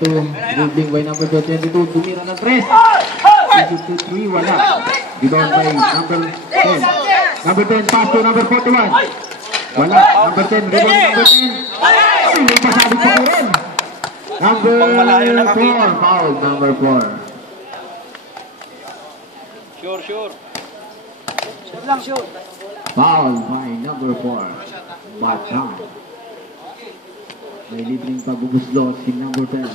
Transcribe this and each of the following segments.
Dribbling by number 22, tumira ng 3. 2-3, wala. Rebound by number 10. Number 10, pass to number 41. Wala. Number 10, rebound number 10. Yung pasabit pa rin. Number 4, foul, number 4. Sure. Sure lang, sure. Foul by number 4. Bata. May libreng pagbubuslot si number 10.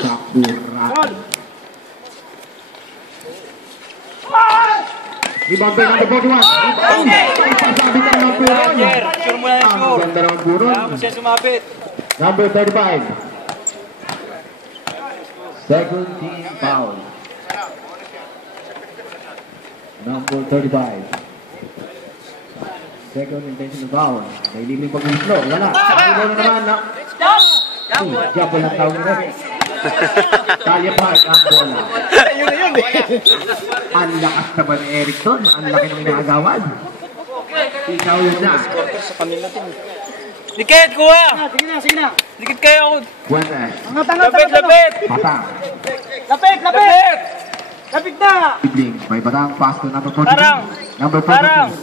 Sakurat. Rebound by number 41. Ipasabit ang mga puron. Sure mo na yung sure. Ang ganda ng puron. Kaya mo siya sumabit. Number 35. Second team foul. Number 35. Second intentional foul. May libreng pagbubuslot. Wala. Sakurat na naman na. Diyan lang tao nila. Talya pa ang bola. Yun Ang lakas naman ni Erickson. Ang laki ng inaagawan. Ikaw yun na. sa kanila din. Dikit, kuha! Sige na. Dikit kayo. Buenas. Lapit! Patang. Lapit na! Ibling. May Batang. Pass to number 42. Parang. Number 42.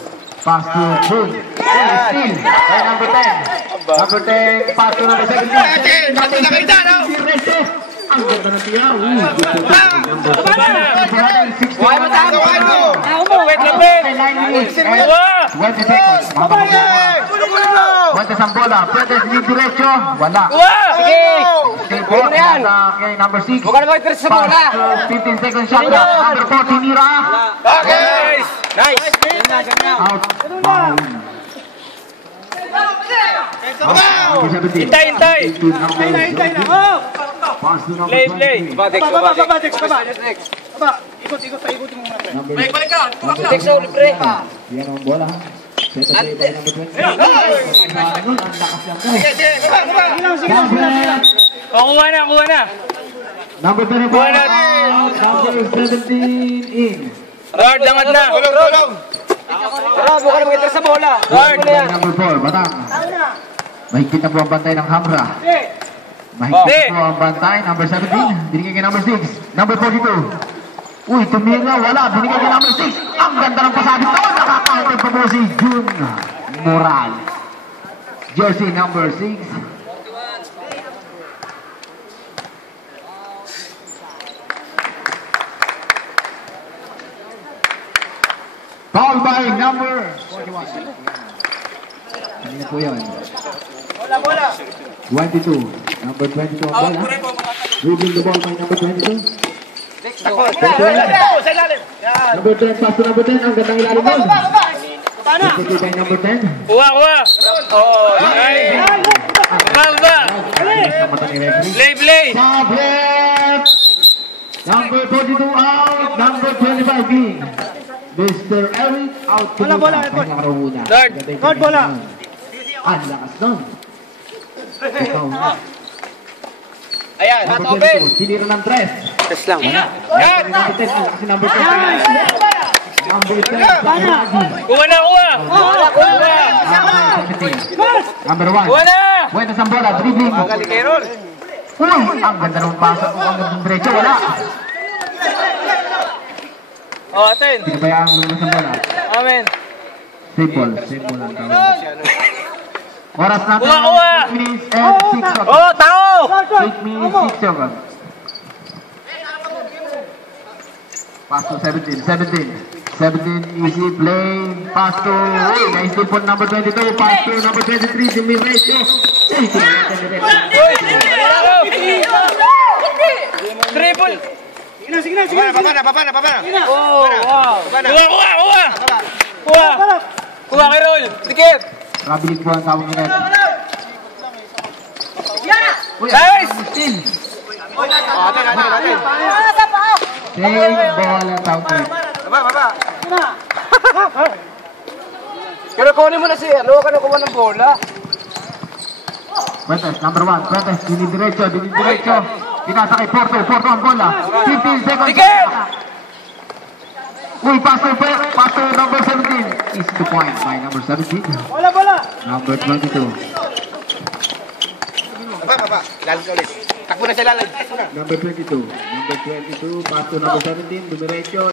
Pass to Boom. Steal. By number 10. Number 10. Pass to number 17. Ang ganda na tiyaw. Lapit! 20 seconds. Puentes ang bola. Puentes ni diretso. Wala. Stay ball. Nasa kay number 6. Huwag ka na mag-press sa bola. 15 seconds shot clock. Number 4, tinira. Nice! Out. Foul. Hintay! Pass to number Play! 23. Baba, ikot pa, ikot mo muna. Balik ka. Yan ang bola. Set up by number 23. Ang lakas lang ko. Kuha na! Number 25 out. Number 17 in. Guard, langat na! Tara, buka na mag-enter sa bola. Guard! Number 4, Batang. Mahigpit na po ang bantay ng Hamra. Di. Mahigpit po ang bantay. Number 17, binigay kay number 6. Number 42. Uy, tumira, wala. Binigay kay number 6. Ang ganda ng pasabit naman. Nakakahit pa po si Jun Moral. Jersey number 6. Foul by number 41. Ano na po yun? Bola. 22. Number 22 ang bola. Dribbling the ball by number 22. Number 10, pass to number 10. Ang gandang ilalim mo. Paano? 22 by number 10. Kuha! Nice! Baba! Play! Sablet! Number 42 out. Number 25 in. Mr. Eric out. Bola. Guard, bola. Ang lakas nun. Ikaw na. Ayan, Number 22, tinira ng 3. Test lang. Number 10, ang lakas number 10. Number 10, Kuha na! Number 1. Kuha na! Buena sa bola, dribbling. Magaling kayo ron. Uy, ang ganda ng pasok mo. Ang ganda ng diretso, wala. Atin. Pinabayaan mo naman sa bola. Amen. Simple ang tawag. Oras natin, Kuha! 8 minutes and 6 seconds. Tao! 8 minutes, 6 seconds. Pass to 17, easy play. Pass to, nice steal for number 22. Pass to number 23, Jimmy Recio. Triple! Sige na. Wow! Kuha kay Rol! Dikit! Rabilis po ang tawag nila. Nice! Steal. Save ball ang tawag nila. Pero kunin mo na si ano, ka na kuha ng bola. Puentes, number 1. Puentes, dinidiretso. Pinasa kay Porto ang bola. 15 seconds. Dikit! Uy, pass to number 17. Is the point by number 17. Bola. Number 22. Baba. Lalit ulit. Takbo na sila. Number 22. Number 22, pass to number 17, Dumiretso.